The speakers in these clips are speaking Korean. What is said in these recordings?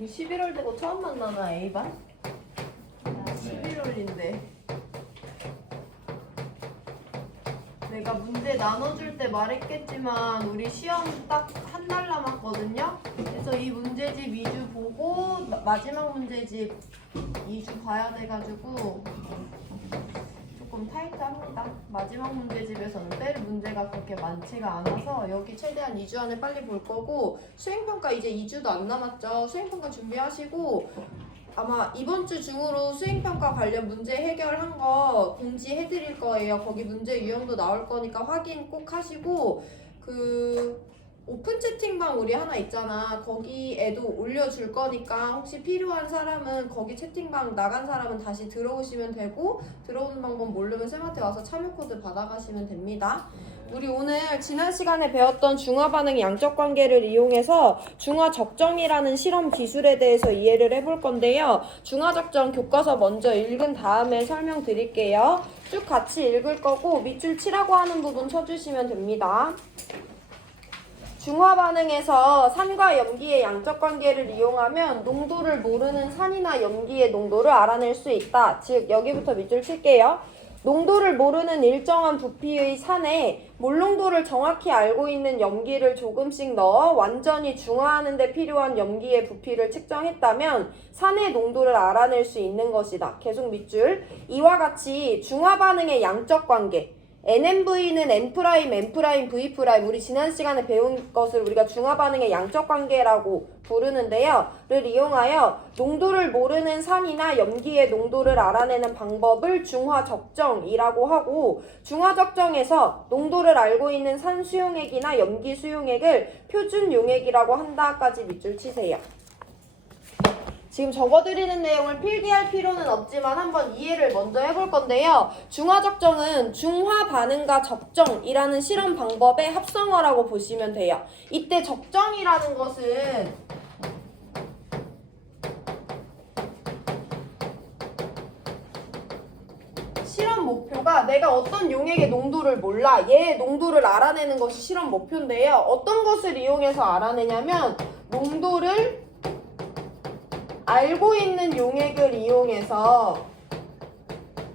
우리 11월 되고 처음 만나나 A반? 11월인데 내가 문제 나눠줄 때 말했겠지만 우리 시험 딱 한 달 남았거든요. 그래서 이 문제집 2주 보고 마지막 문제집 2주 봐야 돼가지고 조금 타이트합니다. 마지막 문제집에서는 뺄 문제가 그렇게 많지가 않아서 여기 최대한 2주 안에 빨리 볼 거고, 수행평가 이제 2주도 안 남았죠. 수행평가 준비하시고 아마 이번 주 중으로 수행평가 관련 문제 해결한 거 공지해드릴 거예요. 거기 문제 유형도 나올 거니까 확인 꼭 하시고, 그 오픈 채팅방 우리 하나 있잖아. 거기에도 올려줄 거니까 혹시 필요한 사람은 거기 채팅방 나간 사람은 다시 들어오시면 되고, 들어오는 방법 모르면 쌤한테 와서 참여 코드 받아가시면 됩니다. 우리 오늘 지난 시간에 배웠던 중화반응 양적 관계를 이용해서 중화적정이라는 실험 기술에 대해서 이해를 해볼 건데요. 중화적정 교과서 먼저 읽은 다음에 설명드릴게요. 쭉 같이 읽을 거고 밑줄 치라고 하는 부분 쳐주시면 됩니다. 중화반응에서 산과 염기의 양적 관계를 이용하면 농도를 모르는 산이나 염기의 농도를 알아낼 수 있다. 즉 여기부터 밑줄 칠게요. 농도를 모르는 일정한 부피의 산에 몰농도를 정확히 알고 있는 염기를 조금씩 넣어 완전히 중화하는 데 필요한 염기의 부피를 측정했다면 산의 농도를 알아낼 수 있는 것이다. 계속 밑줄. 이와 같이 중화반응의 양적 관계 NMV는 N', N', V', 우리 지난 시간에 배운 것을 우리가 중화반응의 양적 관계라고 부르는데요. 를 이용하여 농도를 모르는 산이나 염기의 농도를 알아내는 방법을 중화적정이라고 하고, 중화적정에서 농도를 알고 있는 산 수용액이나 염기 수용액을 표준 용액이라고 한다까지 밑줄 치세요. 지금 적어드리는 내용을 필기할 필요는 없지만 한번 이해를 먼저 해볼 건데요. 중화적정은 중화반응과 적정이라는 실험 방법의 합성어라고 보시면 돼요. 이때 적정이라는 것은 실험 목표가 내가 어떤 용액의 농도를 몰라, 얘의 농도를 알아내는 것이 실험 목표인데요. 어떤 것을 이용해서 알아내냐면 농도를 알고 있는 용액을 이용해서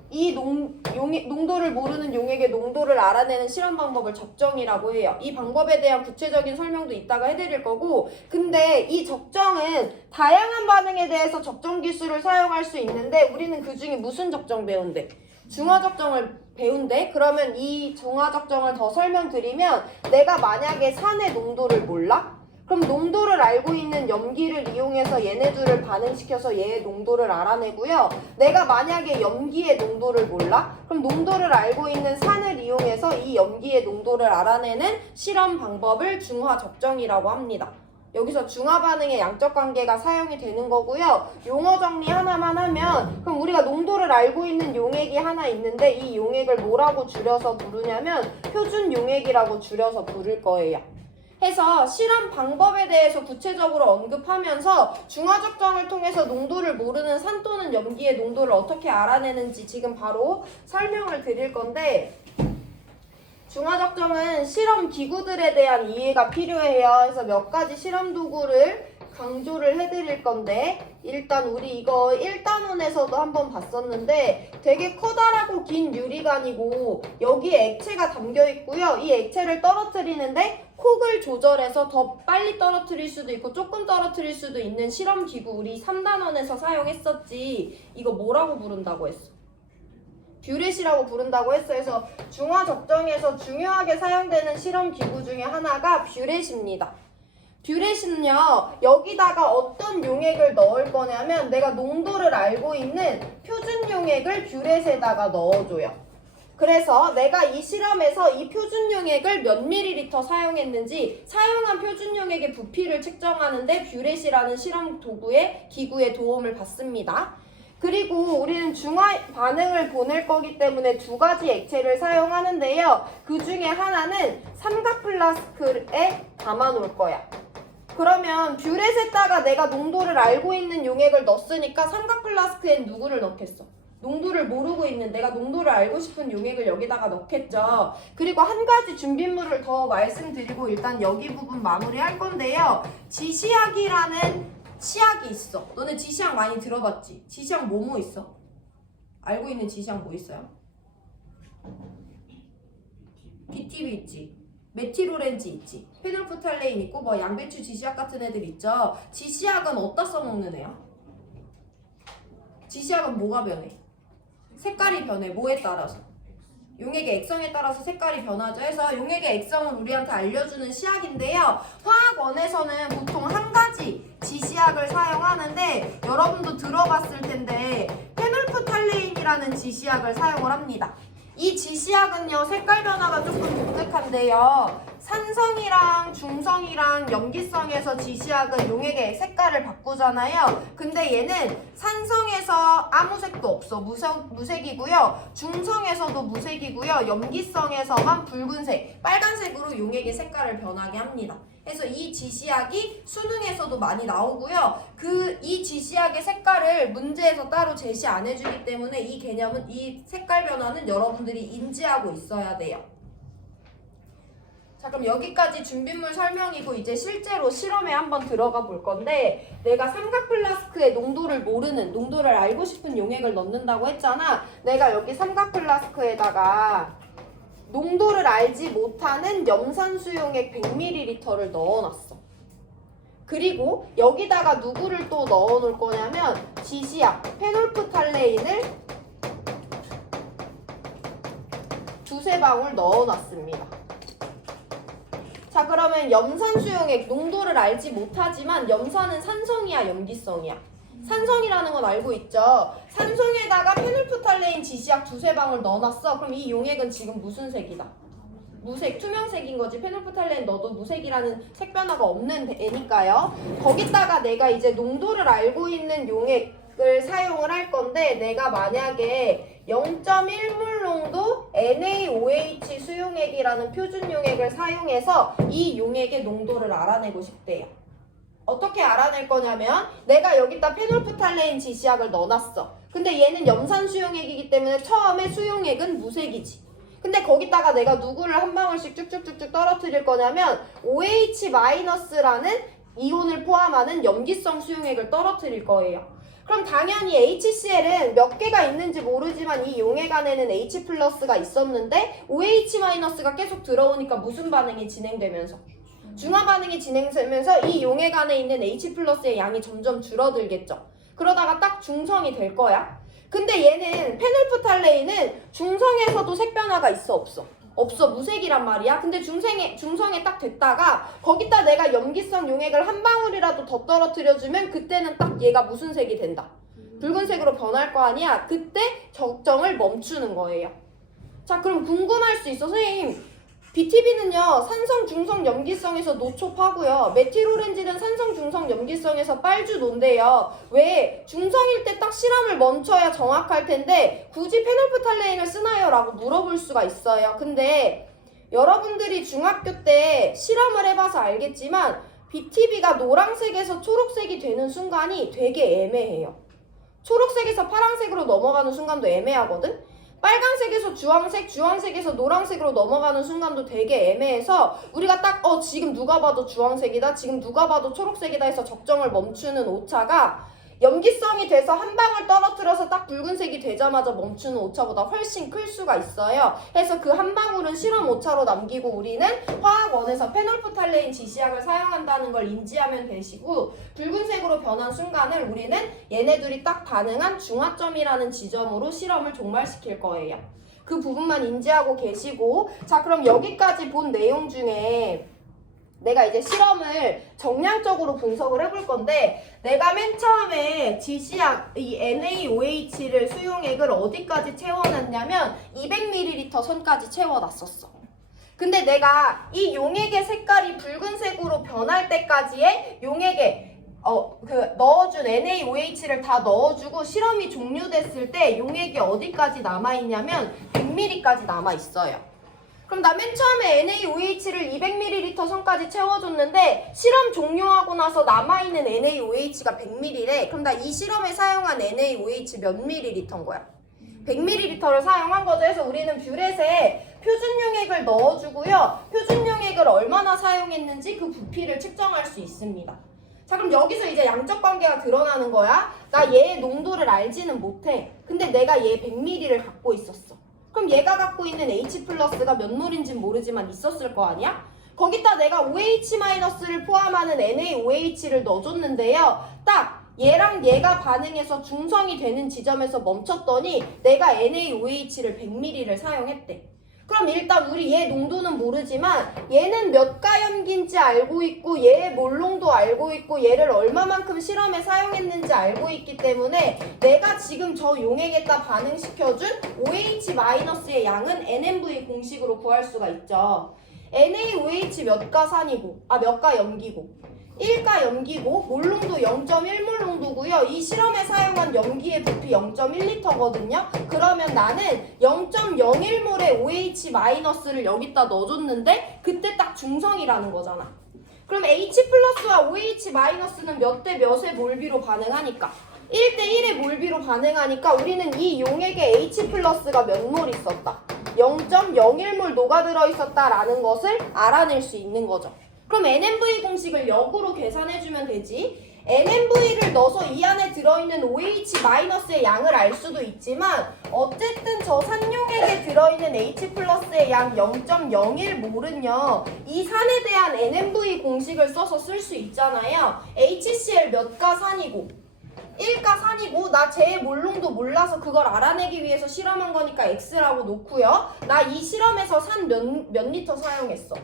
이 농도를 모르는 용액의 농도를 알아내는 실험 방법을 적정이라고 해요. 이 방법에 대한 구체적인 설명도 이따가 해드릴 거고, 근데 이 적정은 다양한 반응에 대해서 적정 기술을 사용할 수 있는데 우리는 그 중에 무슨 적정 배운대? 중화적정을 배운대? 그러면 이 중화적정을 더 설명드리면, 내가 만약에 산의 농도를 몰라? 그럼 농도를 알고 있는 염기를 이용해서 얘네 둘을 반응시켜서 얘의 농도를 알아내고요. 내가 만약에 염기의 농도를 몰라? 그럼 농도를 알고 있는 산을 이용해서 이 염기의 농도를 알아내는 실험 방법을 중화적정이라고 합니다. 여기서 중화반응의 양적 관계가 사용이 되는 거고요. 용어 정리 하나만 하면, 그럼 우리가 농도를 알고 있는 용액이 하나 있는데 이 용액을 뭐라고 줄여서 부르냐면 표준 용액이라고 줄여서 부를 거예요. 해서 실험 방법에 대해서 구체적으로 언급하면서 중화적정을 통해서 농도를 모르는 산 또는 염기의 농도를 어떻게 알아내는지 지금 바로 설명을 드릴 건데, 중화적정은 실험 기구들에 대한 이해가 필요해요. 그래서 몇 가지 실험 도구를 강조를 해드릴 건데, 일단 우리 이거 1단원에서도 한번 봤었는데 되게 커다랗고 긴 유리관이고 여기에 액체가 담겨 있고요. 이 액체를 떨어뜨리는데 폭을 조절해서 더 빨리 떨어뜨릴 수도 있고 조금 떨어뜨릴 수도 있는 실험 기구, 우리 3단원에서 사용했었지. 이거 뭐라고 부른다고 했어? 뷰렛이라고 부른다고 했어. 그래서 중화적정에서 중요하게 사용되는 실험 기구 중에 하나가 뷰렛입니다. 뷰렛은요, 여기다가 어떤 용액을 넣을 거냐면 내가 농도를 알고 있는 표준 용액을 뷰렛에다가 넣어줘요. 그래서 내가 이 실험에서 이 표준 용액을 몇 밀리리터 사용했는지, 사용한 표준 용액의 부피를 측정하는데 뷰렛이라는 실험 도구의 기구의 도움을 받습니다. 그리고 우리는 중화 반응을 보낼 거기 때문에 두 가지 액체를 사용하는데요. 그 중에 하나는 삼각 플라스크에 담아 놓을 거야. 그러면 뷰렛에다가 내가 농도를 알고 있는 용액을 넣었으니까 삼각 플라스크엔 누구를 넣겠어? 농도를 모르고 있는, 내가 농도를 알고 싶은 용액을 여기다가 넣겠죠. 그리고 한 가지 준비물을 더 말씀드리고 일단 여기 부분 마무리할 건데요. 지시약이라는 시약이 있어. 너네 지시약 많이 들어봤지? 지시약 뭐뭐 있어? 알고 있는 지시약 뭐 있어요? BTB 있지. 메티로렌지 있지. 페놀프탈레인 있고 뭐 양배추 지시약 같은 애들 있죠. 지시약은 어디다 써먹는 애야? 지시약은 뭐가 변해? 색깔이 변해. 뭐에 따라서? 용액의 액성에 따라서 색깔이 변하죠. 해서 용액의 액성을 우리한테 알려주는 시약인데요. 화학원에서는 보통 한 가지 지시약을 사용하는데 여러분도 들어봤을 텐데 페놀프탈레인이라는 지시약을 사용을 합니다. 이 지시약은요 색깔 변화가 조금 독특한데요. 산성이랑 중성이랑 염기성에서 지시약은 용액의 색깔을 바꾸잖아요. 근데 얘는 산성에서 아무 색도 없어. 무색이고요. 중성에서도 무색이고요. 염기성에서만 붉은색, 빨간색으로 용액의 색깔을 변하게 합니다. 그래서 이 지시약이 수능에서도 많이 나오고요. 이 지시약의 색깔을 문제에서 따로 제시 안 해주기 때문에 이 개념은, 이 색깔 변화는 여러분들이 인지하고 있어야 돼요. 자, 그럼 여기까지 준비물 설명이고 이제 실제로 실험에 한번 들어가 볼 건데, 내가 삼각 플라스크의 농도를 모르는, 농도를 알고 싶은 용액을 넣는다고 했잖아. 내가 여기 삼각 플라스크에다가 농도를 알지 못하는 염산수용액 100ml를 넣어놨어. 그리고 여기다가 누구를 또 넣어놓을 거냐면 지시약 페놀프탈레인을 두세 방울 넣어놨습니다. 자, 그러면 염산수용액 농도를 알지 못하지만 염산은 산성이야, 염기성이야? 산성이라는 건 알고 있죠. 산성에다가 페놀프탈레인 지시약 두세 방울 넣어놨어. 그럼 이 용액은 지금 무슨 색이다? 무색, 투명색인 거지. 페놀프탈레인 넣어도 무색이라는 색 변화가 없는 애니까요. 거기다가 내가 이제 농도를 알고 있는 용액을 사용을 할 건데, 내가 만약에 0.1몰 농도 NaOH 수용액이라는 표준 용액을 사용해서 이 용액의 농도를 알아내고 싶대요. 어떻게 알아낼 거냐면, 내가 여기다 페놀프탈레인 지시약을 넣어놨어. 근데 얘는 염산 수용액이기 때문에 처음에 수용액은 무색이지. 근데 거기다가 내가 누구를 한 방울씩 쭉쭉쭉쭉 떨어뜨릴 거냐면 OH-라는 이온을 포함하는 염기성 수용액을 떨어뜨릴 거예요. 그럼 당연히 HCl은 몇 개가 있는지 모르지만 이 용액 안에는 H+가 있었는데 OH- 계속 들어오니까 무슨 반응이 진행되면서? 중화 반응이 진행되면서 이 용액 안에 있는 H+의 양이 점점 줄어들겠죠. 그러다가 딱 중성이 될 거야. 근데 얘는 페놀프탈레인은 중성에서도 색 변화가 있어, 없어? 없어. 무색이란 말이야. 근데 중성에 딱 됐다가 거기다 내가 염기성 용액을 한 방울이라도 더 떨어뜨려주면 그때는 딱 얘가 무슨 색이 된다? 붉은색으로 변할 거 아니야? 그때 적정을 멈추는 거예요. 자, 그럼 궁금할 수 있어. 선생님, BTB는요 산성, 중성, 염기성에서 노초파고요. 메틸오렌지는 산성, 중성, 염기성에서 빨주노인데요. 왜 중성일 때 딱 실험을 멈춰야 정확할 텐데 굳이 페놀프탈레인을 쓰나요? 라고 물어볼 수가 있어요. 근데 여러분들이 중학교 때 실험을 해봐서 알겠지만 BTB가 노란색에서 초록색이 되는 순간이 되게 애매해요. 초록색에서 파란색으로 넘어가는 순간도 애매하거든? 빨간색에서 주황색, 주황색에서 노란색으로 넘어가는 순간도 되게 애매해서 우리가 딱 지금 누가 봐도 주황색이다, 지금 누가 봐도 초록색이다 해서 적정을 멈추는 오차가 염기성이 돼서 한 방울 떨어뜨려서 딱 붉은색이 되자마자 멈추는 오차보다 훨씬 클 수가 있어요. 그래서 그 한 방울은 실험 오차로 남기고 우리는 화학원에서 페놀프탈레인 지시약을 사용한다는 걸 인지하면 되시고, 붉은색으로 변한 순간을 우리는 얘네들이 딱 반응한 중화점이라는 지점으로 실험을 종말시킬 거예요. 그 부분만 인지하고 계시고, 자, 그럼 여기까지 본 내용 중에 내가 이제 실험을 정량적으로 분석을 해볼 건데, 내가 맨 처음에 지시약 이 NaOH를 수용액을 어디까지 채워놨냐면 200ml 선까지 채워놨었어. 근데 내가 이 용액의 색깔이 붉은색으로 변할 때까지의 용액에 넣어준 NaOH를 다 넣어주고 실험이 종료됐을 때 용액이 어디까지 남아있냐면 100ml까지 남아있어요. 그럼 나 맨 처음에 NaOH를 200ml 선까지 채워줬는데 실험 종료하고 나서 남아있는 NaOH가 100ml래. 그럼 나 이 실험에 사용한 NaOH 몇 ml인 거야? 100ml를 사용한 거죠. 그래서 우리는 뷰렛에 표준 용액을 넣어주고요. 표준 용액을 얼마나 사용했는지 그 부피를 측정할 수 있습니다. 자, 그럼 여기서 이제 양적 관계가 드러나는 거야. 나 얘의 농도를 알지는 못해. 근데 내가 얘 100ml를 갖고 있었어. 그럼 얘가 갖고 있는 H+가 몇 몰인지는 모르지만 있었을 거 아니야? 거기다 내가 OH-를 포함하는 NaOH를 넣어줬는데요. 딱 얘랑 얘가 반응해서 중성이 되는 지점에서 멈췄더니 내가 NaOH를 100ml를 사용했대. 그럼 일단 우리 얘 농도는 모르지만 얘는 몇 가염기인지 알고 있고 얘의 몰농도 알고 있고 얘를 얼마만큼 실험에 사용했는지 알고 있기 때문에 내가 지금 저 용액에다 반응시켜준 OH-의 양은 NMV 공식으로 구할 수가 있죠. NaOH 몇 가 산이고 몇 가 염기고 1가 염기고 몰농도 0.1몰 농도고요. 이 실험에 사용한 염기의 부피 0.1L거든요. 그러면 나는 0.01몰의 OH-를 여기다 넣어줬는데 그때 딱 중성이라는 거잖아. 그럼 H+와 OH-는 몇 대 몇의 몰비로 반응하니까 1대 1의 몰비로 반응하니까 우리는 이 용액에 H+가 몇 몰 있었다. 0.01몰 녹아들어 있었다라는 것을 알아낼 수 있는 거죠. 그럼 NMV 공식을 역으로 계산해주면 되지. NMV를 넣어서 이 안에 들어있는 OH-의 양을 알 수도 있지만 어쨌든 저 산용액에 들어있는 H+의 양 0.01몰은요. 이 산에 대한 NMV 공식을 써서 쓸 수 있잖아요. HCl 몇 가 산이고 1가 산이고 나 제 몰농도 몰라서 그걸 알아내기 위해서 실험한 거니까 X라고 놓고요. 나 이 실험에서 산 몇 리터 사용했어?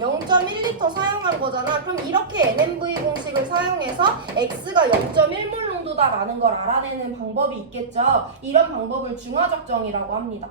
0.1L 사용한 거잖아. 그럼 이렇게 NMV 공식을 사용해서 X가 0.1몰 농도다라는 걸 알아내는 방법이 있겠죠. 이런 방법을 중화적정이라고 합니다.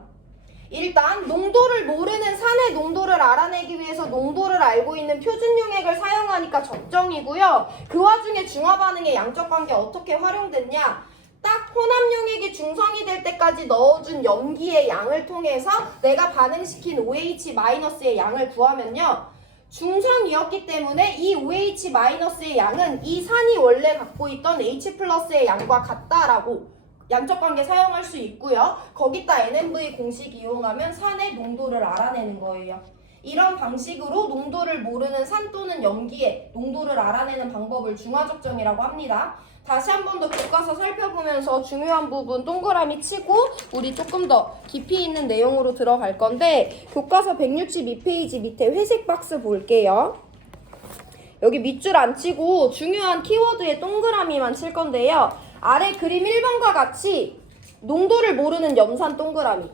일단 농도를 모르는 산의 농도를 알아내기 위해서 농도를 알고 있는 표준 용액을 사용하니까 적정이고요. 그 와중에 중화 반응의 양적 관계 어떻게 활용됐냐? 딱 혼합 용액이 중성이 될 때까지 넣어준 염기의 양을 통해서 내가 반응시킨 OH-의 양을 구하면요. 중성이었기 때문에 이 OH-의 양은 이 산이 원래 갖고 있던 H+의 양과 같다라고 양적 관계 사용할 수 있고요. 거기다 NMV 공식 이용하면 산의 농도를 알아내는 거예요. 이런 방식으로 농도를 모르는 산 또는 염기의 농도를 알아내는 방법을 중화적정이라고 합니다. 다시 한 번 더 교과서 살펴보면서 중요한 부분 동그라미 치고 우리 조금 더 깊이 있는 내용으로 들어갈 건데 교과서 162페이지 밑에 회색 박스 볼게요. 여기 밑줄 안 치고 중요한 키워드에 동그라미만 칠 건데요. 아래 그림 1번과 같이 농도를 모르는 염산 동그라미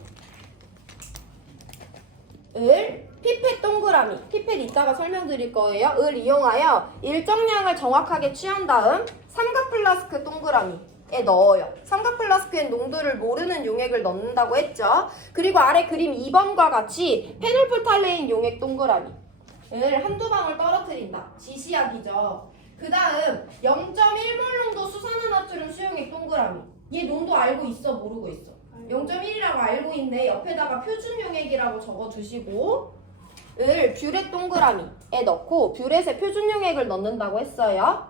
을 피펫 동그라미, 피펫 이따가 설명드릴 거예요. 을 이용하여 일정량을 정확하게 취한 다음 삼각 플라스크 동그라미에 넣어요. 삼각 플라스크엔 농도를 모르는 용액을 넣는다고 했죠. 그리고 아래 그림 2번과 같이 페놀프탈레인 용액 동그라미를 한두 방울 떨어뜨린다. 지시약이죠. 그 다음 0.1몰 농도 수산화나트륨 수용액 동그라미. 얘 농도 알고 있어? 모르고 있어? 0.1이라고 알고 있네. 옆에다가 표준 용액이라고 적어주시고 뷰렛 동그라미에 넣고 뷰렛에 표준 용액을 넣는다고 했어요.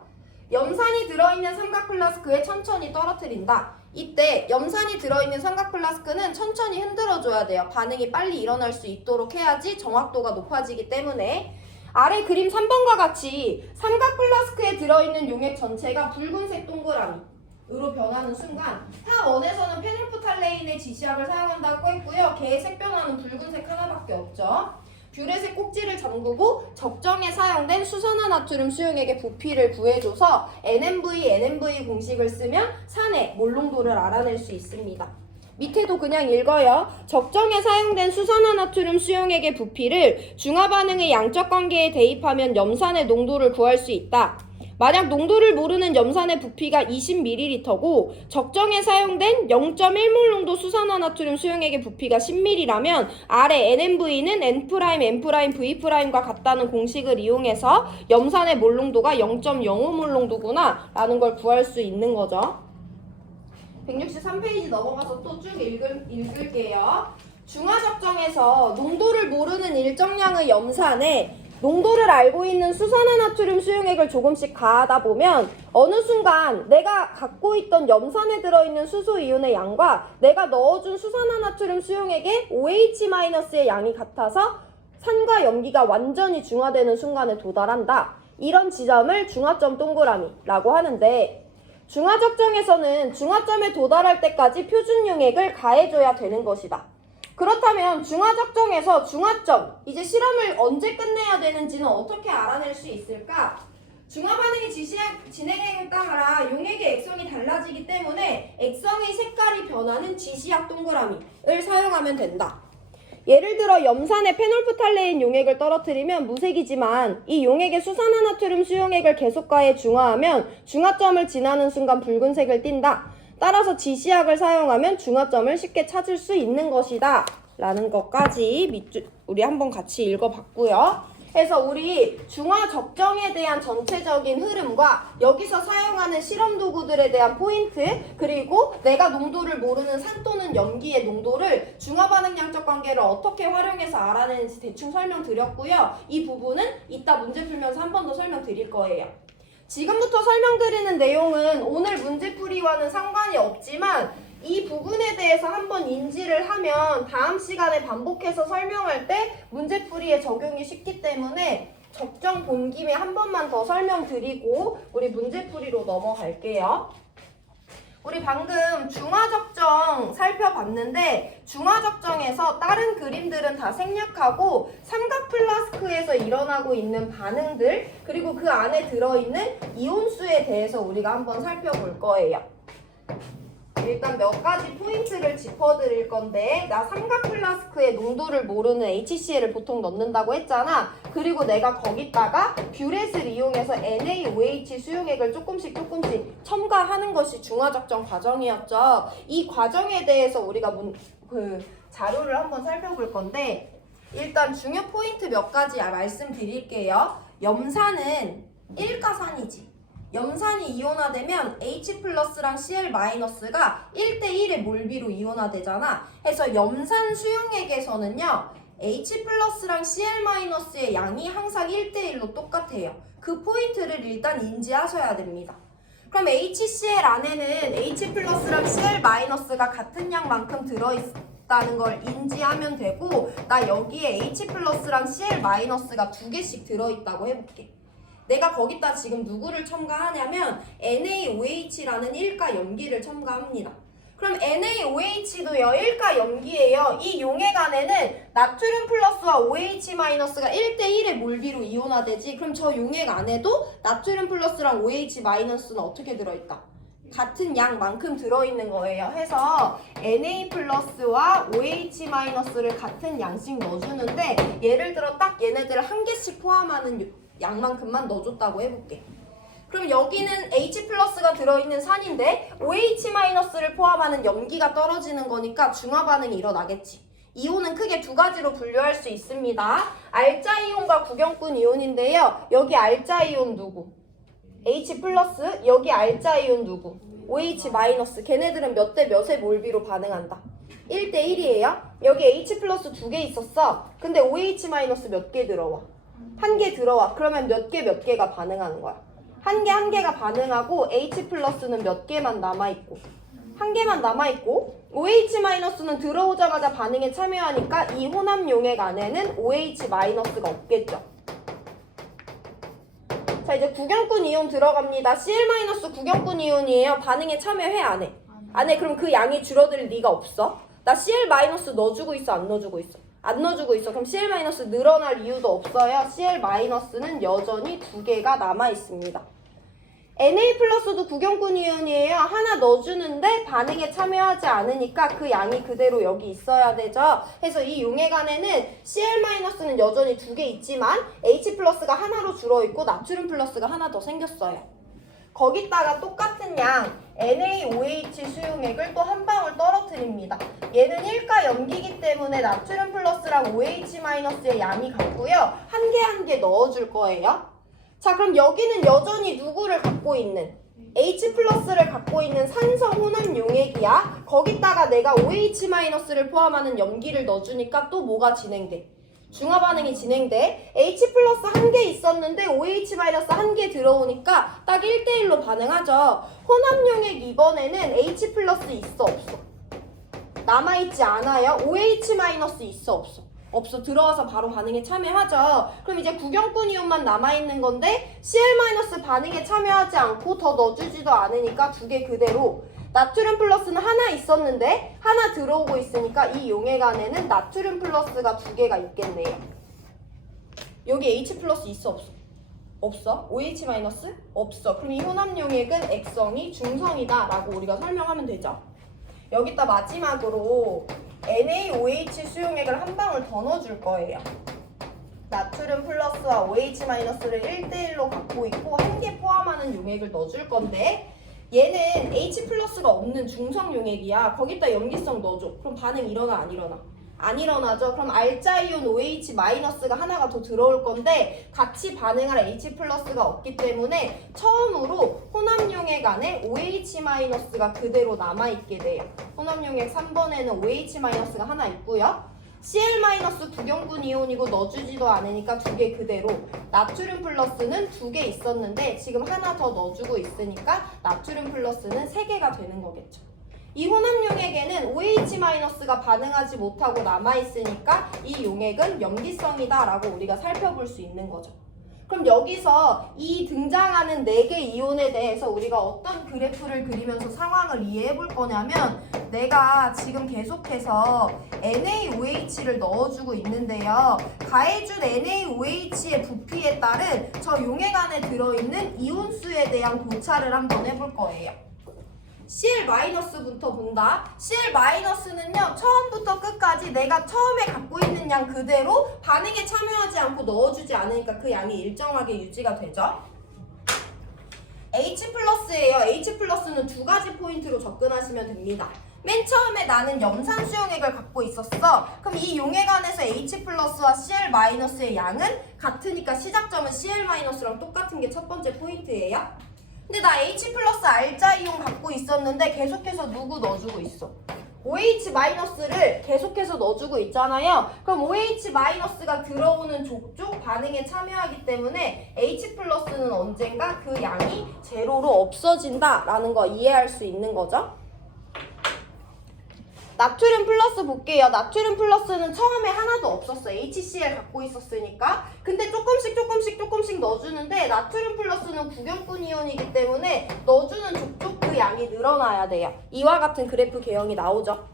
염산이 들어있는 삼각 플라스크에 천천히 떨어뜨린다. 이때 염산이 들어있는 삼각 플라스크는 천천히 흔들어줘야 돼요. 반응이 빨리 일어날 수 있도록 해야지 정확도가 높아지기 때문에. 아래 그림 3번과 같이 삼각 플라스크에 들어있는 용액 전체가 붉은색 동그라미으로 변하는 순간 타원에서는 페놀프탈레인의 지시약을 사용한다고 했고요. 걔의 색변화는 붉은색 하나밖에 없죠. 뷰렛의 꼭지를 잠그고 적정에 사용된 수산화나트륨 수용액의 부피를 구해줘서 NMV 공식을 쓰면 산의 몰농도를 알아낼 수 있습니다. 밑에도 그냥 읽어요. 적정에 사용된 수산화나트륨 수용액의 부피를 중화반응의 양적 관계에 대입하면 염산의 농도를 구할 수 있다. 만약 농도를 모르는 염산의 부피가 20ml고 적정에 사용된 0.1몰 농도 수산화나트륨 수용액의 부피가 10ml라면 아래 NMV는 N'V'과 같다는 공식을 이용해서 염산의 몰 농도가 0.05몰 농도구나 라는 걸 구할 수 있는 거죠. 163페이지 넘어가서 또 쭉 읽을게요. 중화적정에서 농도를 모르는 일정량의 염산에 농도를 알고 있는 수산화나트륨 수용액을 조금씩 가하다 보면 어느 순간 내가 갖고 있던 염산에 들어있는 수소이온의 양과 내가 넣어준 수산화나트륨 수용액의 OH-의 양이 같아서 산과 염기가 완전히 중화되는 순간에 도달한다. 이런 지점을 중화점 동그라미라고 하는데 중화적정에서는 중화점에 도달할 때까지 표준 용액을 가해줘야 되는 것이다. 그렇다면 중화적정에서 중화점, 이제 실험을 언제 끝내야 되는지는 어떻게 알아낼 수 있을까? 중화반응이 진행에 따라 용액의 액성이 달라지기 때문에 액성의 색깔이 변하는 지시약 동그라미를 사용하면 된다. 예를 들어 염산에 페놀프탈레인 용액을 떨어뜨리면 무색이지만 이 용액에 수산화나트륨 수용액을 계속 가해 중화하면 중화점을 지나는 순간 붉은색을 띈다. 따라서 지시약을 사용하면 중화점을 쉽게 찾을 수 있는 것이다. 라는 것까지 우리 한번 같이 읽어봤고요. 그래서 우리 중화적정에 대한 전체적인 흐름과 여기서 사용하는 실험 도구들에 대한 포인트, 그리고 내가 농도를 모르는 산 또는 염기의 농도를 중화반응량적 관계를 어떻게 활용해서 알아내는지 대충 설명드렸고요. 이 부분은 이따 문제 풀면서 한 번 더 설명드릴 거예요. 지금부터 설명드리는 내용은 오늘 문제풀이와는 상관이 없지만 이 부분에 대해서 한번 인지를 하면 다음 시간에 반복해서 설명할 때 문제풀이에 적용이 쉽기 때문에 적정 본 김에 한 번만 더 설명드리고 우리 문제풀이로 넘어갈게요. 우리 방금 중화적정 살펴봤는데 중화적정에서 다른 그림들은 다 생략하고 삼각 플라스크에서 일어나고 있는 반응들 그리고 그 안에 들어있는 이온수에 대해서 우리가 한번 살펴볼 거예요. 일단 몇 가지 포인트를 짚어드릴 건데 나 삼각 플라스크에 농도를 모르는 HCl을 보통 넣는다고 했잖아. 그리고 내가 거기다가 뷰렛을 이용해서 NaOH 수용액을 조금씩 첨가하는 것이 중화적정 과정이었죠. 이 과정에 대해서 우리가 자료를 한번 살펴볼 건데 일단 중요 포인트 몇 가지 말씀드릴게요. 염산은 일가산이지. 염산이 이온화되면 H 플러스랑 Cl 마이너스가 1대1의 몰비로 이온화되잖아. 그래서 염산 수용액에서는요. H 플러스랑 Cl 마이너스의 양이 항상 1대1로 똑같아요. 그 포인트를 일단 인지하셔야 됩니다. 그럼 HCl 안에는 H 플러스랑 Cl 마이너스가 같은 양만큼 들어있다는 걸 인지하면 되고 나 여기에 H 플러스랑 Cl 마이너스가 2개씩 들어있다고 해볼게. 내가 거기다 지금 누구를 첨가하냐면 NaOH라는 일가 염기를 첨가합니다. 그럼 NaOH도요 일가 염기예요. 이 용액 안에는 나트륨 플러스와 OH 마이너스가 1대1의 몰비로 이온화되지. 그럼 저 용액 안에도 나트륨 플러스랑 OH 마이너스는 어떻게 들어있다? 같은 양만큼 들어있는 거예요. 해서 Na 플러스와 OH 마이너스를 같은 양씩 넣어주는데 예를 들어 딱 얘네들을 한 개씩 포함하는 양만큼만 넣어줬다고 해볼게. 그럼 여기는 H 플러스가 들어있는 산인데 OH 마이너스를 포함하는 염기가 떨어지는 거니까 중화 반응이 일어나겠지. 이온은 크게 두 가지로 분류할 수 있습니다. 알자 이온과 구경꾼 이온인데요. 여기 알자 이온 누구? H 플러스, 여기 알자 이온 누구? OH 마이너스. 걔네들은 몇 대 몇의 몰비로 반응한다? 1대1이에요. 여기 H 플러스 2개 있었어. 근데 OH 마이너스 몇 개 들어와? 한 개 들어와. 그러면 몇 개가 반응하는 거야? 한 개가 반응하고 H 플러스는 몇 개만 남아있고 한 개만 남아있고 OH 마이너스는 들어오자마자 반응에 참여하니까 이 혼합 용액 안에는 OH 마이너스가 없겠죠. 자 이제 구경꾼 이온 들어갑니다. Cl 마이너스 구경꾼 이온이에요. 반응에 참여해 안 해? 안 해. 그럼 그 양이 줄어들 리가 없어. 나 Cl 마이너스 넣어주고 있어 안 넣어주고 있어? 안 넣어주고 있어. 그럼 Cl 마이너스 늘어날 이유도 없어요. Cl 마이너스는 여전히 2개가 남아있습니다. Na 플러스도 구경꾼 이온이에요. 하나 넣어주는데 반응에 참여하지 않으니까 그 양이 그대로 여기 있어야 되죠. 그래서 이 용액 안에는 Cl 마이너스는 여전히 2개 있지만 H 플러스가 하나로 줄어있고 나트륨 플러스가 하나 더 생겼어요. 거기다가 똑같은 양 NaOH 수용액을 또 한 방울 떨어뜨립니다. 얘는 일가 염기이기 때문에 나트륨 플러스랑 OH 마이너스의 양이 같고요. 한 개 넣어줄 거예요. 자 그럼 여기는 여전히 누구를 갖고 있는? H 플러스를 갖고 있는 산성 혼합 용액이야. 거기다가 내가 OH 마이너스를 포함하는 염기를 넣어주니까 또 뭐가 진행돼? 중화 반응이 진행돼. H 플러스 한 개 있었는데 OH 마이너스 한 개 들어오니까 딱 1대1로 반응하죠. 혼합용액 이번에는 H 플러스 있어 없어? 남아있지 않아요. OH 마이너스 있어 없어? 없어. 들어와서 바로 반응에 참여하죠. 그럼 이제 구경꾼 이온만 남아있는 건데 Cl- 반응에 참여하지 않고 더 넣어주지도 않으니까 두 개 그대로. 나트륨 플러스는 하나 있었는데 하나 들어오고 있으니까 이 용액 안에는 나트륨 플러스가 두 개가 있겠네요. 여기 H 플러스 있어 없어? 없어. OH 마이너스? 없어. 그럼 이 혼합 용액은 액성이 중성이다 라고 우리가 설명하면 되죠. 여기다 마지막으로 NaOH 수용액을 한 방울 더 넣어줄 거예요. 나트륨 플러스와 OH 마이너스를 1대1로 갖고 있고 한 개 포함하는 용액을 넣어줄 건데 얘는 H 플러스가 없는 중성 용액이야. 거기다 염기성 넣어줘. 그럼 반응 일어나 안 일어나? 안 일어나죠. 그럼 알자이온 OH 마이너스가 하나가 더 들어올 건데 같이 반응할 H 플러스가 없기 때문에 처음으로 혼합용액 안에 OH 마이너스가 그대로 남아있게 돼요. 혼합용액 3번에는 OH 마이너스가 하나 있고요. Cl 마이너스 구경분 이온이고 넣어주지도 않으니까 두 개 그대로. 나트륨 플러스는 두 개 있었는데 지금 하나 더 넣어주고 있으니까 나트륨 플러스는 세 개가 되는 거겠죠. 이 혼합용액에는 OH-가 반응하지 못하고 남아있으니까 이 용액은 염기성이다 라고 우리가 살펴볼 수 있는 거죠. 그럼 여기서 이 등장하는 4개 이온에 대해서 우리가 어떤 그래프를 그리면서 상황을 이해해 볼 거냐면 내가 지금 계속해서 NaOH를 넣어주고 있는데요. 가해준 NaOH의 부피에 따른 저 용액 안에 들어있는 이온수에 대한 고찰을 한번 해볼 거예요. Cl-부터 본다. Cl-는요 처음부터 끝까지 내가 처음에 갖고 있는 양 그대로 반응에 참여하지 않고 넣어주지 않으니까 그 양이 일정하게 유지가 되죠. H+예요. H+는 두 가지 포인트로 접근하시면 됩니다. 맨 처음에 나는 염산 수용액을 갖고 있었어. 그럼 이 용액 안에서 H+와 Cl-의 양은 같으니까 시작점은 Cl-랑 똑같은 게 첫 번째 포인트예요. 근데 나 H 플러스 알자이온 갖고 있었는데 계속해서 누구 넣어주고 있어? OH-를 계속해서 넣어주고 있잖아요. 그럼 OH-가 들어오는 족족 반응에 참여하기 때문에 H 플러스는 언젠가 그 양이 제로로 없어진다라는 거 이해할 수 있는 거죠. 나트륨 플러스 볼게요. 나트륨 플러스는 처음에 하나도 없었어. HCl 갖고 있었으니까. 근데 조금씩 넣어주는데 나트륨 플러스는 구경꾼 이온이기 때문에 넣어주는 족족 그 양이 늘어나야 돼요. 이와 같은 그래프 개형이 나오죠.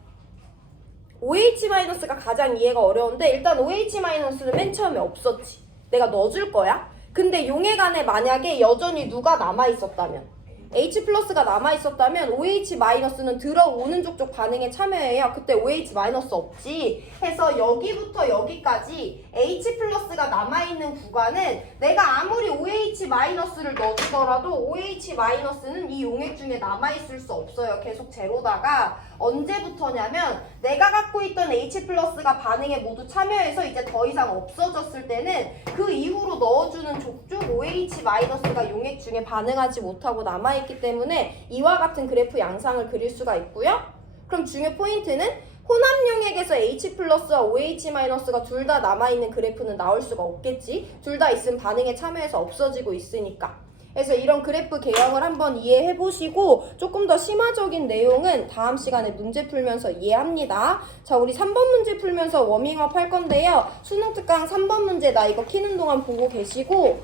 OH-가 가장 이해가 어려운데 일단 OH-는 맨 처음에 없었지. 내가 넣어줄 거야. 근데 용액 안에 만약에 여전히 누가 남아있었다면 H+가 남아있었다면 OH-는 들어오는 족족 반응에 참여해요. 그때 OH- 없지. 해서 여기부터 여기까지 H+가 남아있는 구간은 내가 아무리 OH-를 넣어주더라도 OH-는 이 용액 중에 남아있을 수 없어요. 계속 제로다가 언제부터냐면 내가 갖고 있던 H+가 반응에 모두 참여해서 이제 더 이상 없어졌을 때는 그 이후로 넣어주는 족족 OH-가 용액 중에 반응하지 못하고 남아있기 때문에 이와 같은 그래프 양상을 그릴 수가 있고요. 그럼 중요 포인트는 혼합용액에서 H+와 OH-가 둘 다 남아있는 그래프는 나올 수가 없겠지. 둘 다 있으면 반응에 참여해서 없어지고 있으니까. 그래서 이런 그래프 개형을 한번 이해해 보시고 조금 더 심화적인 내용은 다음 시간에 문제 풀면서 이해합니다. 자, 우리 3번 문제 풀면서 워밍업 할 건데요. 수능 특강 3번 문제 나 이거 키는 동안 보고 계시고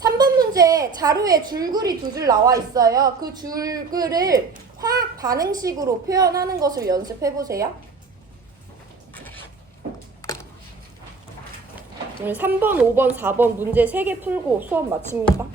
3번 문제 자료에 줄글이 두 줄 나와 있어요. 그 줄글을 화학 반응식으로 표현하는 것을 연습해 보세요. 오늘 3번, 5번, 4번 문제 3개 풀고 수업 마칩니다.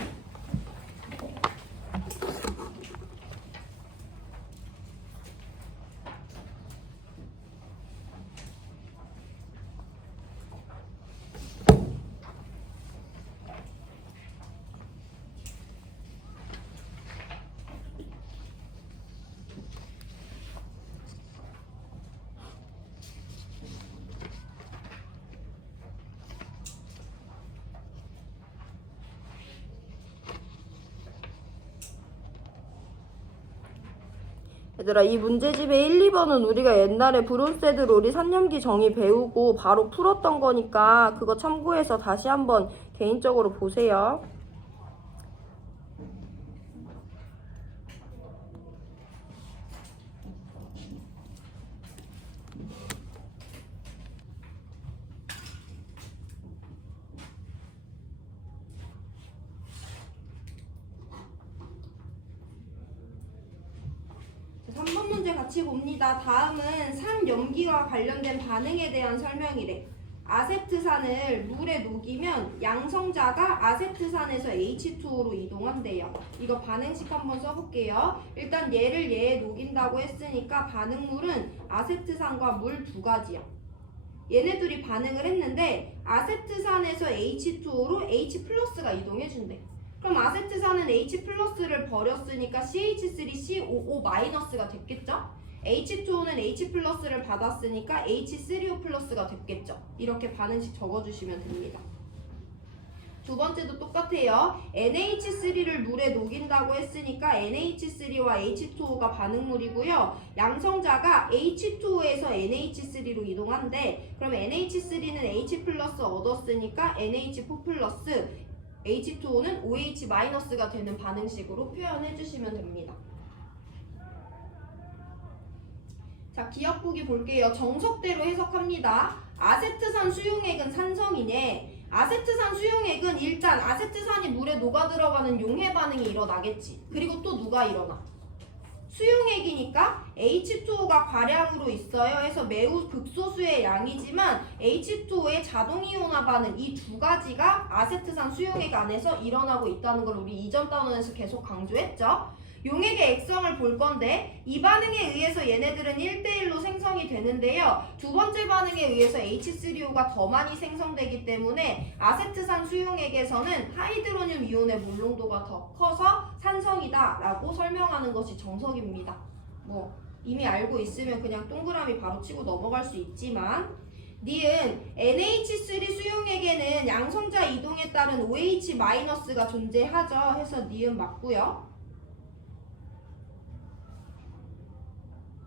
얘들아, 이 문제집의 1, 2번은 우리가 옛날에 브론세드 로리 산염기 정의 배우고 바로 풀었던 거니까 그거 참고해서 다시 한번 개인적으로 보세요. 3번 문제 같이 봅니다. 다음은 산염기와 관련된 반응에 대한 설명이래. 아세트산을 물에 녹이면 양성자가 아세트산에서 H2O로 이동한대요. 이거 반응식 한번 써볼게요. 일단 얘를 얘에 녹인다고 했으니까 반응물은 아세트산과 물 두 가지야. 얘네들이 반응을 했는데 아세트산에서 H2O로 H 플러스가 이동해준대. 그럼 아세트산은 H 플러스를 버렸으니까 CH3COO 마이너스가 됐겠죠? H2O는 H 플러스를 받았으니까 H3O 플러스가 됐겠죠? 이렇게 반응식 적어주시면 됩니다. 두 번째도 똑같아요. NH3를 물에 녹인다고 했으니까 NH3와 H2O가 반응물이고요. 양성자가 H2O에서 NH3로 이동한대. 그럼 NH3는 H 플러스 얻었으니까 NH4 플러스 H2O는 OH 마이너스가 되는 반응식으로 표현해 주시면 됩니다. 자, 기억보기 볼게요. 정석대로 해석합니다. 아세트산 수용액은 산성이네. 아세트산 수용액은 일단 아세트산이 물에 녹아 들어가는 용해 반응이 일어나겠지. 그리고 또 누가 일어나? 수용액이니까 H2O가 과량으로 있어요 해서 매우 극소수의 양이지만 H2O의 자동이온화 반응 이 두 가지가 아세트산 수용액 안에서 일어나고 있다는 걸 우리 이전 단원에서 계속 강조했죠. 용액의 액성을 볼 건데 이 반응에 의해서 얘네들은 1대1로 생성이 되는데요. 두 번째 반응에 의해서 H3O가 더 많이 생성되기 때문에 아세트산 수용액에서는 하이드로늄 이온의 몰 농도가 더 커서 산성이다 라고 설명하는 것이 정석입니다. 뭐 이미 알고 있으면 그냥 동그라미 바로 치고 넘어갈 수 있지만 니은 NH3 수용액에는 양성자 이동에 따른 OH-가 존재하죠 해서 니은 맞고요.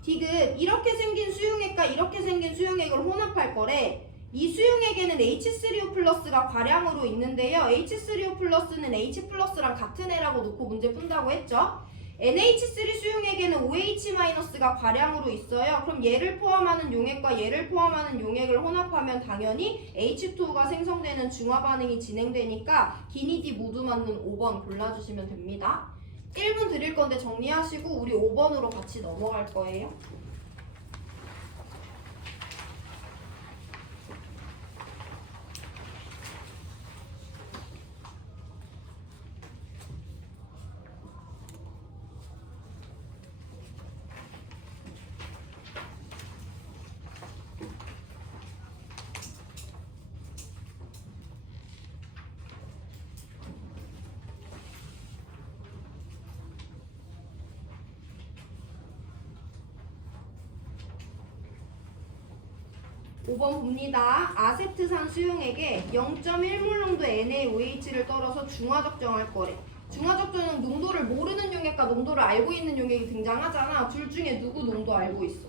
디귿 이렇게 생긴 수용액과 이렇게 생긴 수용액을 혼합할 거래. 이 수용액에는 H3O 플러스가 과량으로 있는데요. H3O 플러스는 H 플러스랑 같은 애라고 놓고 문제 푼다고 했죠. NH3 수용액에는 OH-가 과량으로 있어요. 그럼 얘를 포함하는 용액과 얘를 포함하는 용액을 혼합하면 당연히 H2O가 생성되는 중화 반응이 진행되니까 기니디 모두 맞는 5번 골라주시면 됩니다. 1분 드릴 건데 정리하시고 우리 5번으로 같이 넘어갈 거예요. (5번) 봅니다. 아세트산 수용액에 0.1몰 농도 NaOH를 떨어서 중화적 정할 거래. 중화적 정은 농도를 모르는 용액과 농도를 알고 있는 용액이 등장하잖아. 둘 중에 누구 농도 알고 있어?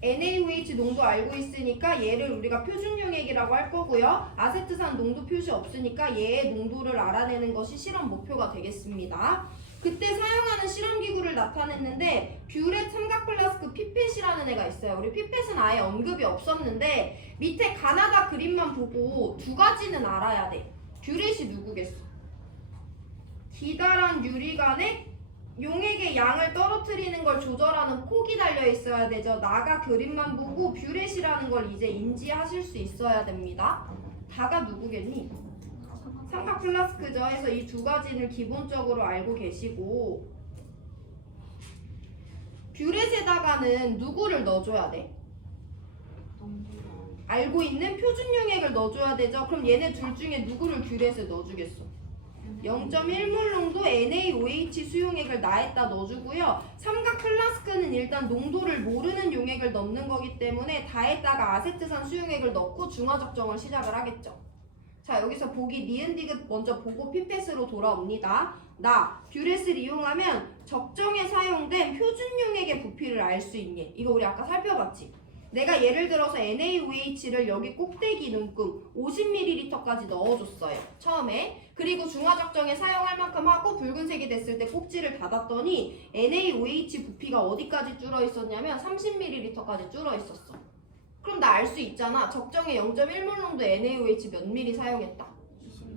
NaOH 농도 알고 있으니까 얘를 우리가 표준 용액이라고 할 거고요. 아세트산 농도 표시 없으니까 얘의 농도를 알아내는 것이 실험 목표가 되겠습니다. 그때 사용하는 실험기구를 나타냈는데 뷰렛 삼각 플라스크 피펫이라는 애가 있어요. 우리 피펫은 아예 언급이 없었는데 밑에 가나다 그림만 보고 두 가지는 알아야 돼. 뷰렛이 누구겠어? 기다란 유리관에 용액의 양을 떨어뜨리는 걸 조절하는 폭이 달려 있어야 되죠. 나가 그림만 보고 뷰렛이라는 걸 이제 인지하실 수 있어야 됩니다. 다가 누구겠니? 삼각 플라스크죠. 해서 이 두 가지를 기본적으로 알고 계시고 뷰렛에다가는 누구를 넣어줘야 돼? 알고 있는 표준 용액을 넣어줘야 되죠. 그럼 얘네 둘 중에 누구를 뷰렛에 넣어주겠어? 0.1몰 농도 NaOH 수용액을 나에다 넣어주고요. 삼각 플라스크는 일단 농도를 모르는 용액을 넣는 거기 때문에 다에다가 아세트산 수용액을 넣고 중화적정을 시작을 하겠죠. 자, 여기서 보기 니은 디귿 먼저 보고 피펫으로 돌아옵니다. 나 뷰렛을 이용하면 적정에 사용된 표준 용액의 부피를 알 수 있니? 이거 우리 아까 살펴봤지? 내가 예를 들어서 NaOH를 여기 꼭대기 눈금 50ml까지 넣어줬어요. 처음에. 그리고 중화적정에 사용할 만큼 하고 붉은색이 됐을 때 꼭지를 닫았더니 NaOH 부피가 어디까지 줄어 있었냐면 30ml까지 줄어 있었어. 그럼 나 알 수 있잖아. 적정에 0.1몰 농도 NaOH 몇 ml 사용했다?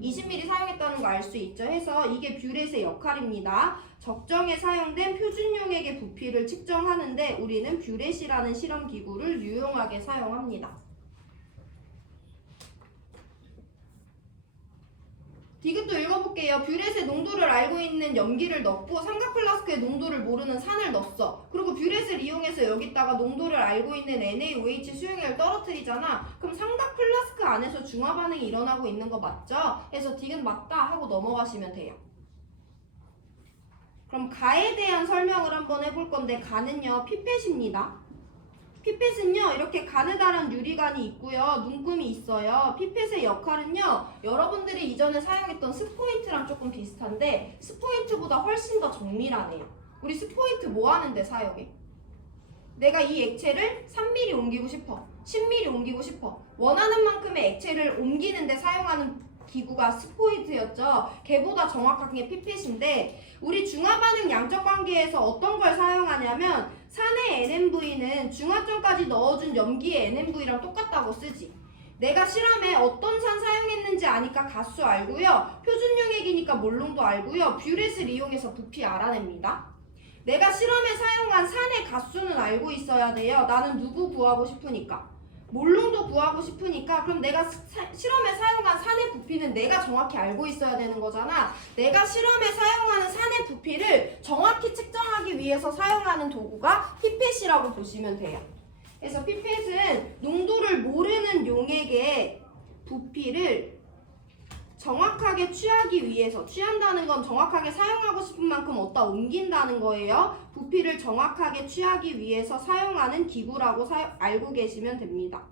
20ml 사용했다는 거 알 수 있죠? 해서 이게 뷰렛의 역할입니다. 적정에 사용된 표준용액의 부피를 측정하는데 우리는 뷰렛이라는 실험기구를 유용하게 사용합니다. 디귿도 읽어볼게요. 뷰렛의 농도를 알고 있는 염기를 넣고 삼각 플라스크의 농도를 모르는 산을 넣었어. 그리고 뷰렛을 이용해서 여기다가 농도를 알고 있는 NaOH 수용액을 떨어뜨리잖아. 그럼 삼각 플라스크 안에서 중화 반응이 일어나고 있는 거 맞죠? 그래서 디귿 맞다 하고 넘어가시면 돼요. 그럼 가에 대한 설명을 한번 해볼 건데 가는요 피펫입니다. 피펫은요 이렇게 가느다란 유리관이 있고요 눈금이 있어요. 피펫의 역할은요 여러분들이 이전에 사용했던 스포이트랑 조금 비슷한데 스포이트보다 훨씬 더 정밀하네요. 우리 스포이트 뭐 하는데 사용해? 내가 이 액체를 3ml 옮기고 싶어, 10ml 옮기고 싶어, 원하는 만큼의 액체를 옮기는데 사용하는 기구가 스포이트였죠. 걔보다 정확한 게 피펫인데 우리 중화반응 양적 관계에서 어떤 걸 사용하냐면 산의 NMV는 중화점까지 넣어준 염기의 NMV랑 똑같다고 쓰지. 내가 실험에 어떤 산 사용했는지 아니까 가수 알고요. 표준용액이니까 몰롱도 알고요. 뷰렛을 이용해서 부피 알아냅니다. 내가 실험에 사용한 산의 가수는 알고 있어야 돼요. 나는 누구 구하고 싶으니까. 몰롱도 구하고 싶으니까 그럼 내가 실험에 사용한 산의 부피는 내가 정확히 알고 있어야 되는 거잖아. 내가 실험에 사용하는 산의 부피를 정확히 측정하기 위해서 사용하는 도구가 피펫이라고 보시면 돼요. 그래서 피펫은 농도를 모르는 용액의 부피를 정확하게 취하기 위해서, 취한다는 건 정확하게 사용하고 싶은 만큼 어디다 옮긴다는 거예요. 부피를 정확하게 취하기 위해서 사용하는 기구라고 알고 계시면 됩니다.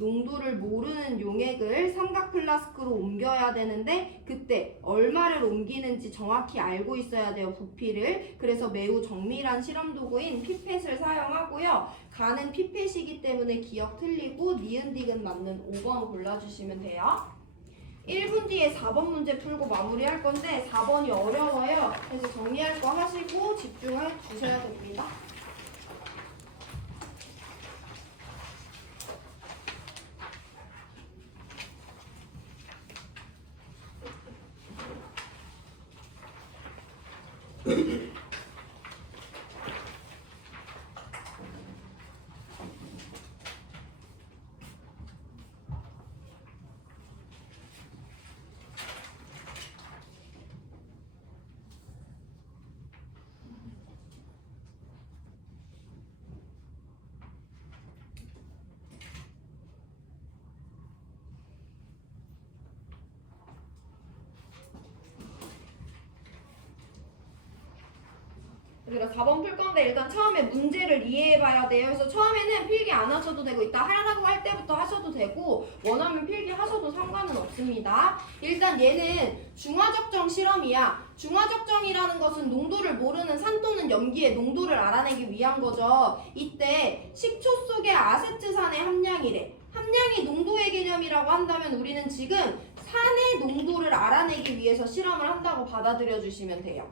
농도를 모르는 용액을 삼각 플라스크로 옮겨야 되는데 그때 얼마를 옮기는지 정확히 알고 있어야 돼요. 부피를. 그래서 매우 정밀한 실험 도구인 피펫을 사용하고요. 가는 피펫이기 때문에 기억 틀리고 니은 디귿 맞는 5번 골라주시면 돼요. 1분 뒤에 4번 문제 풀고 마무리할 건데 4번이 어려워요. 그래서 정리할 거 하시고 집중해 주셔야 됩니다. 우리가 4번 풀 건데 일단 처음에 문제를 이해해봐야 돼요. 그래서 처음에는 필기 안 하셔도 되고 이따 하라고 할 때부터 하셔도 되고 원하면 필기 하셔도 상관은 없습니다. 일단 얘는 중화적정 실험이야. 중화적정이라는 것은 농도를 모르는 산 또는 염기의 농도를 알아내기 위한 거죠. 이때 식초 속의 아세트산의 함량이래. 함량이 농도의 개념이라고 한다면 우리는 지금 산의 농도를 알아내기 위해서 실험을 한다고 받아들여 주시면 돼요.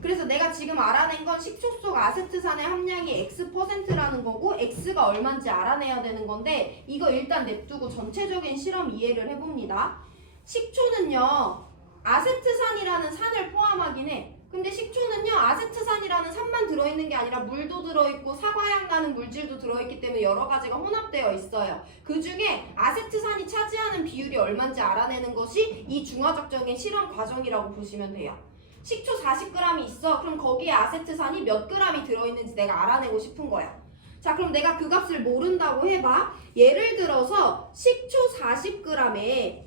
그래서 내가 지금 알아낸 건 식초 속 아세트산의 함량이 X%라는 거고 X가 얼마인지 알아내야 되는 건데 이거 일단 냅두고 전체적인 실험 이해를 해봅니다. 식초는요 아세트산이라는 산을 포함하긴 해. 근데 식초는요 아세트산이라는 산만 들어있는 게 아니라 물도 들어있고 사과향 나는 물질도 들어있기 때문에 여러 가지가 혼합되어 있어요. 그 중에 아세트산이 차지하는 비율이 얼마인지 알아내는 것이 이 중화적정의 실험 과정이라고 보시면 돼요. 식초 40g이 있어. 그럼 거기에 아세트산이 몇 g이 들어있는지 내가 알아내고 싶은 거야. 자, 그럼 내가 그 값을 모른다고 해봐. 예를 들어서 식초 40g에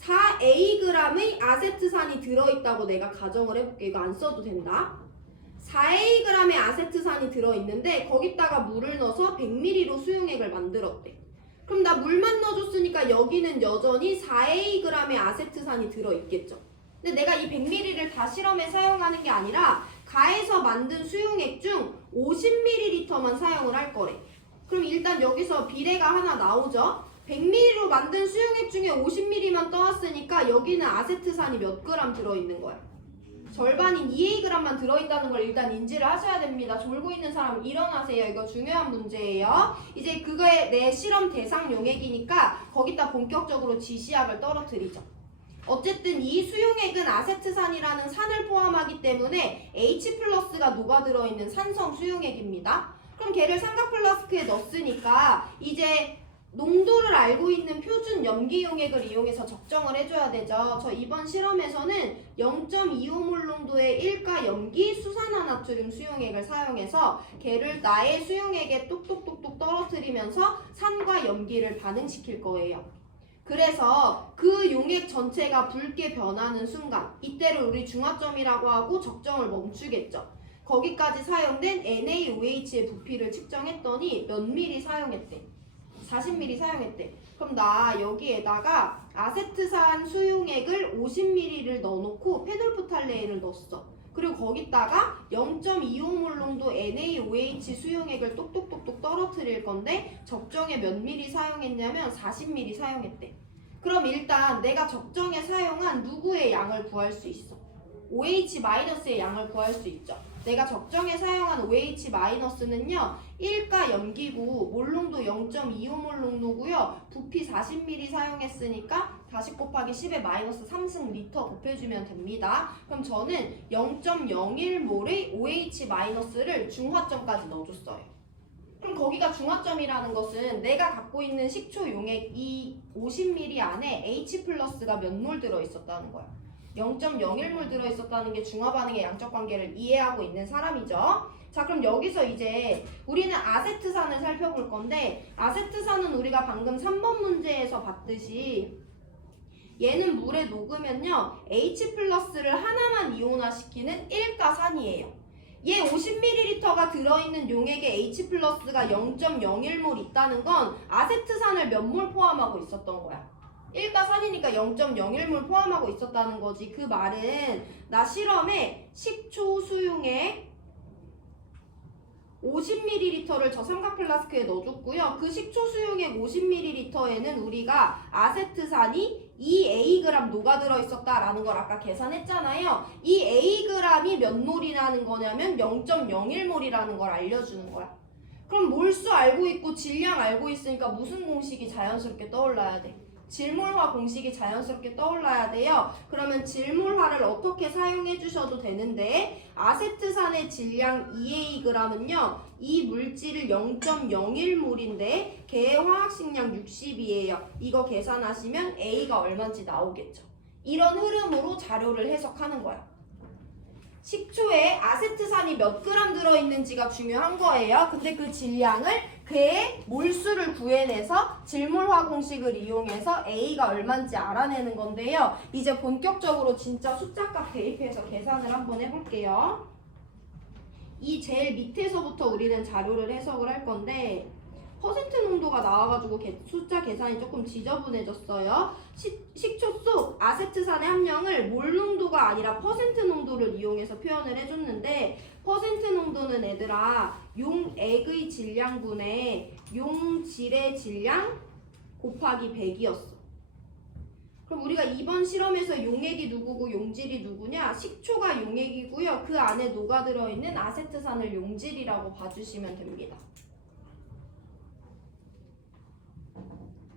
4Ag의 아세트산이 들어있다고 내가 가정을 해볼게. 이거 안 써도 된다. 4Ag의 아세트산이 들어있는데 거기다가 물을 넣어서 100ml로 수용액을 만들었대. 그럼 나 물만 넣어줬으니까 여기는 여전히 4Ag의 아세트산이 들어있겠죠. 근데 내가 이 100ml를 다 실험에 사용하는 게 아니라 가에서 만든 수용액 중 50ml만 사용을 할 거래. 그럼 일단 여기서 비례가 하나 나오죠. 100ml로 만든 수용액 중에 50ml만 떠왔으니까 여기는 아세트산이 몇 g 들어있는 거야? 절반인 2Ag만 들어있다는 걸 일단 인지를 하셔야 됩니다. 졸고 있는 사람 일어나세요. 이거 중요한 문제예요. 이제 그거에 내 실험 대상 용액이니까 거기다 본격적으로 지시약을 떨어뜨리죠. 어쨌든 이 수용액은 아세트산이라는 산을 포함하기 때문에 H+가 녹아들어있는 산성 수용액입니다. 그럼 걔를 삼각 플라스크에 넣었으니까 이제 농도를 알고 있는 표준 염기 용액을 이용해서 적정을 해줘야 되죠. 저 이번 실험에서는 0.25몰 농도의 1가 염기 수산화나트륨 수용액을 사용해서 걔를 나의 수용액에 똑똑똑똑 떨어뜨리면서 산과 염기를 반응시킬 거예요. 그래서 그 용액 전체가 붉게 변하는 순간 이때를 우리 중화점이라고 하고 적정을 멈추겠죠. 거기까지 사용된 NaOH의 부피를 측정했더니 몇 미리 사용했대? 40ml 사용했대. 그럼 나 여기에다가 아세트산 수용액을 50ml를 넣어놓고 페놀프탈레인을 넣었어. 그리고 거기다가 0.25몰 농도 NaOH 수용액을 똑똑똑똑 떨어뜨릴 건데 적정에 몇 미리 사용했냐면 40ml 사용했대. 그럼 일단 내가 적정에 사용한 누구의 양을 구할 수 있어? OH-의 양을 구할 수 있죠. 내가 적정에 사용한 OH-는요 1가 염기고 몰농도 0.25몰 농도고요. 부피 40ml 사용했으니까 40 곱하기 10의 마이너스 3승 리터 곱해주면 됩니다. 그럼 저는 0.01몰의 OH-를 중화점까지 넣어줬어요. 그럼 거기가 중화점이라는 것은 내가 갖고 있는 식초 용액 이 50ml 안에 H+가 몇 몰 들어있었다는 거야. 0.01몰 들어있었다는 게 중화반응의 양적 관계를 이해하고 있는 사람이죠. 자, 그럼 여기서 이제 우리는 아세트산을 살펴볼 건데 아세트산은 우리가 방금 3번 문제에서 봤듯이 얘는 물에 녹으면요 H+를 하나만 이온화시키는 1가산이에요. 얘 50ml가 들어있는 용액에 H+가 0.01몰 있다는 건 아세트산을 몇 몰 포함하고 있었던 거야? 1가산이니까 0.01몰 포함하고 있었다는 거지. 그 말은 나 실험에 식초 수용액 50ml를 저 삼각 플라스크에 넣어줬고요. 그 식초 수용액 50ml에는 우리가 아세트산이 2Ag 녹아들어 있었다라는 걸 아까 계산했잖아요. 이 Ag이 몇 몰이라는 거냐면 0.01몰이라는 걸 알려주는 거야. 그럼 몰수 알고 있고 질량 알고 있으니까 무슨 공식이 자연스럽게 떠올라야 돼? 질몰화 공식이 자연스럽게 떠올라야 돼요. 그러면 질몰화를 어떻게 사용해 주셔도 되는데 아세트산의 질량 2Ag은요 이 물질을 0.01몰인데 걔의 화학식량 60이에요. 이거 계산하시면 A가 얼마인지 나오겠죠. 이런 흐름으로 자료를 해석하는 거야. 식초에 아세트산이 몇 그램 들어있는지가 중요한 거예요. 근데 그 질량을 그의 몰수를 구해내서 질몰화 공식을 이용해서 A가 얼마인지 알아내는 건데요. 이제 본격적으로 진짜 숫자값 대입해서 계산을 한번 해볼게요. 이 제일 밑에서부터 우리는 자료를 해석을 할 건데 퍼센트 농도가 나와가지고 숫자 계산이 조금 지저분해졌어요. 식초 속 아세트산의 함량을 몰 농도가 아니라 퍼센트 농도를 이용해서 표현을 해줬는데 퍼센트 농도는 얘들아 용액의 질량분의 용질의 질량 곱하기 100이었어. 그럼 우리가 이번 실험에서 용액이 누구고 용질이 누구냐? 식초가 용액이고요. 그 안에 녹아들어 있는 아세트산을 용질이라고 봐주시면 됩니다.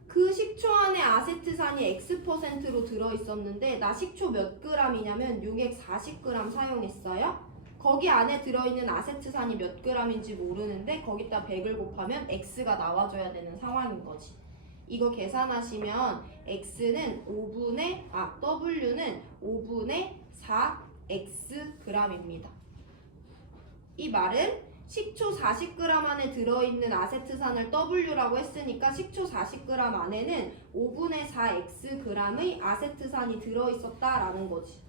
그 식초 안에 아세트산이 X%로 들어있었는데 나 식초 몇 g이냐면 용액 40g 사용했어요. 거기 안에 들어있는 아세트산이 몇 g인지 모르는데 거기다 100을 곱하면 X가 나와줘야 되는 상황인 거지. 이거 계산하시면 W는 5분의 4Xg입니다. 이 말은 식초 40g 안에 들어있는 아세트산을 W라고 했으니까 식초 40g 안에는 5분의 4Xg의 아세트산이 들어있었다라는 거지.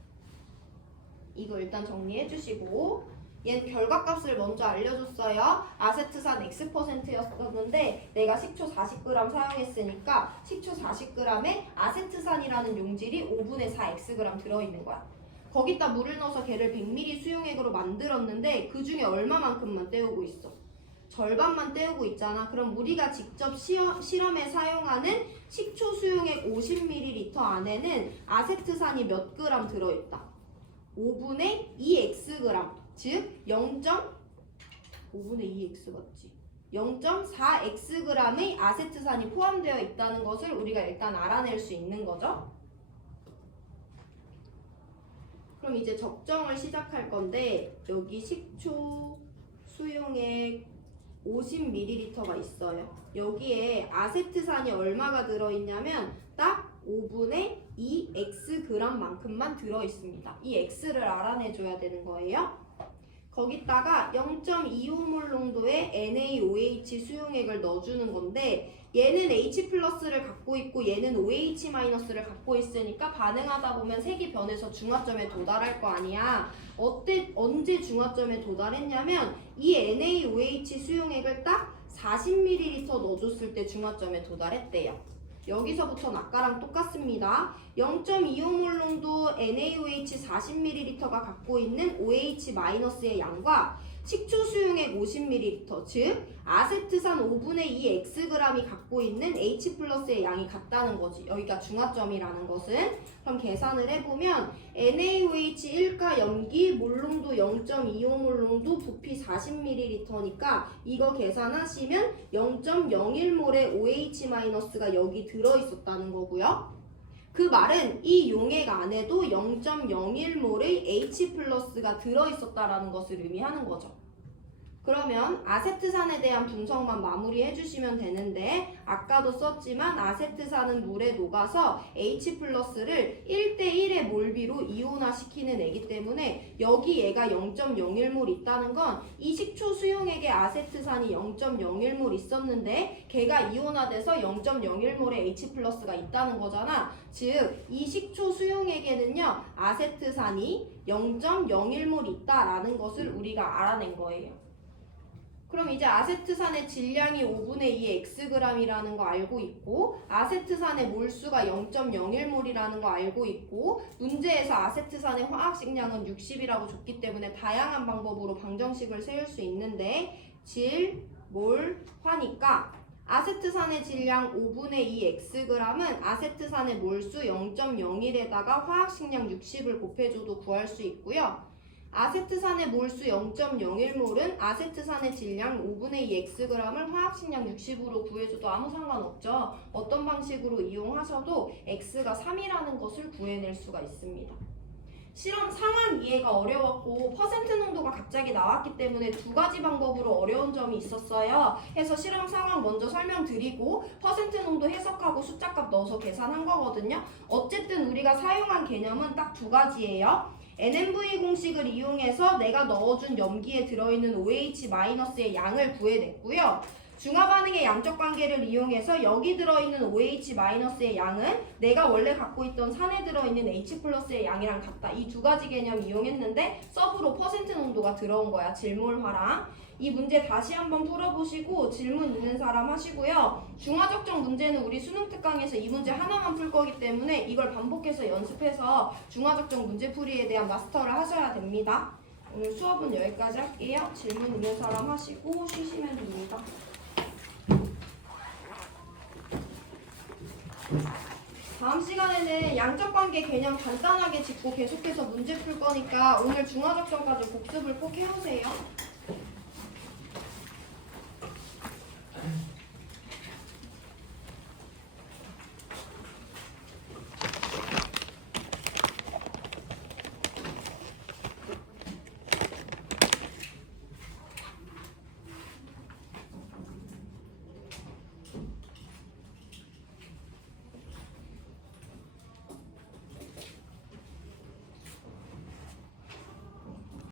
이거 일단 정리해 주시고 얘는 결과값을 먼저 알려줬어요. 아세트산 X%였었는데 내가 식초 40g 사용했으니까 식초 40g에 아세트산이라는 용질이 5분의 4Xg 들어있는 거야. 거기다 물을 넣어서 걔를 100ml 수용액으로 만들었는데 그 중에 얼마만큼만 때우고 있어? 절반만 때우고 있잖아. 그럼 우리가 직접 실험에 사용하는 식초 수용액 50ml 안에는 아세트산이 몇 g 들어있다? 5분의 2xg, 즉 0.5분의 2x 맞지? 0.4xg의 아세트산이 포함되어 있다는 것을 우리가 일단 알아낼 수 있는 거죠. 그럼 이제 적정을 시작할 건데 여기 식초 수용액 50ml가 있어요. 여기에 아세트산이 얼마가 들어있냐면 딱 5분의 2xg만큼만 들어있습니다. 이 x를 알아내줘야 되는 거예요. 거기다가 0.25몰 농도의 NaOH 수용액을 넣어주는 건데 얘는 H 플러스를 갖고 있고 얘는 OH 마이너스를 갖고 있으니까 반응하다 보면 색이 변해서 중화점에 도달할 거 아니야. 언제 중화점에 도달했냐면 이 NaOH 수용액을 딱 40ml 넣어줬을 때 중화점에 도달했대요. 여기서부터는 아까랑 똑같습니다. 0.25몰 농도 NaOH 40ml가 갖고 있는 OH-의 양과 식초 수용액 50ml, 즉 아세트산 5분의 2xg이 갖고 있는 H+의 양이 같다는 거지. 여기가 중화점이라는 것은. 그럼 계산을 해보면 NaOH 1가 염기, 몰농도 0.25몰 농도, 부피 40ml니까 이거 계산하시면 0.01몰의 OH-가 여기 들어있었다는 거고요. 그 말은 이 용액 안에도 0.01몰의 H+가 들어있었다라는 것을 의미하는 거죠. 그러면 아세트산에 대한 분석만 마무리해 주시면 되는데 아까도 썼지만 아세트산은 물에 녹아서 H+를 1대1의 몰비로 이온화시키는 애기 때문에 여기 얘가 0.01몰 있다는 건 이 식초 수용액에 아세트산이 0.01몰 있었는데 걔가 이온화돼서 0.01몰의 H+가 있다는 거잖아. 즉 이 식초 수용액에는요 아세트산이 0.01몰 있다라는 것을 우리가 알아낸 거예요. 그럼 이제 아세트산의 질량이 5분의 2xg이라는 거 알고 있고 아세트산의 몰수가 0.01몰이라는 거 알고 있고 문제에서 아세트산의 화학식량은 60이라고 줬기 때문에 다양한 방법으로 방정식을 세울 수 있는데 질, 몰, 화니까 아세트산의 질량 5분의 2xg은 아세트산의 몰수 0.01에다가 화학식량 60을 곱해줘도 구할 수 있고요. 아세트산의 몰수 0.01몰은 아세트산의 질량 5분의 2xg을 화학식량 60으로 구해줘도 아무 상관없죠. 어떤 방식으로 이용하셔도 x가 3이라는 것을 구해낼 수가 있습니다. 실험 상황 이해가 어려웠고 퍼센트 농도가 갑자기 나왔기 때문에 두 가지 방법으로 어려운 점이 있었어요. 해서 실험 상황 먼저 설명드리고 퍼센트 농도 해석하고 숫자값 넣어서 계산한 거거든요. 어쨌든 우리가 사용한 개념은 딱 두 가지예요. NMV 공식을 이용해서 내가 넣어준 염기에 들어있는 OH-의 양을 구해냈고요. 중화반응의 양적 관계를 이용해서 여기 들어있는 OH-의 양은 내가 원래 갖고 있던 산에 들어있는 H+의 양이랑 같다. 이 두 가지 개념 이용했는데 서브로 퍼센트 농도가 들어온 거야. 질몰화랑. 이 문제 다시 한번 풀어보시고 질문 있는 사람 하시고요. 중화적정 문제는 우리 수능 특강에서 이 문제 하나만 풀 거기 때문에 이걸 반복해서 연습해서 중화적정 문제풀이에 대한 마스터를 하셔야 됩니다. 오늘 수업은 여기까지 할게요. 질문 있는 사람 하시고 쉬시면 됩니다. 다음 시간에는 양적 관계 개념 간단하게 짚고 계속해서 문제 풀 거니까 오늘 중화적정까지 복습을 꼭 해오세요.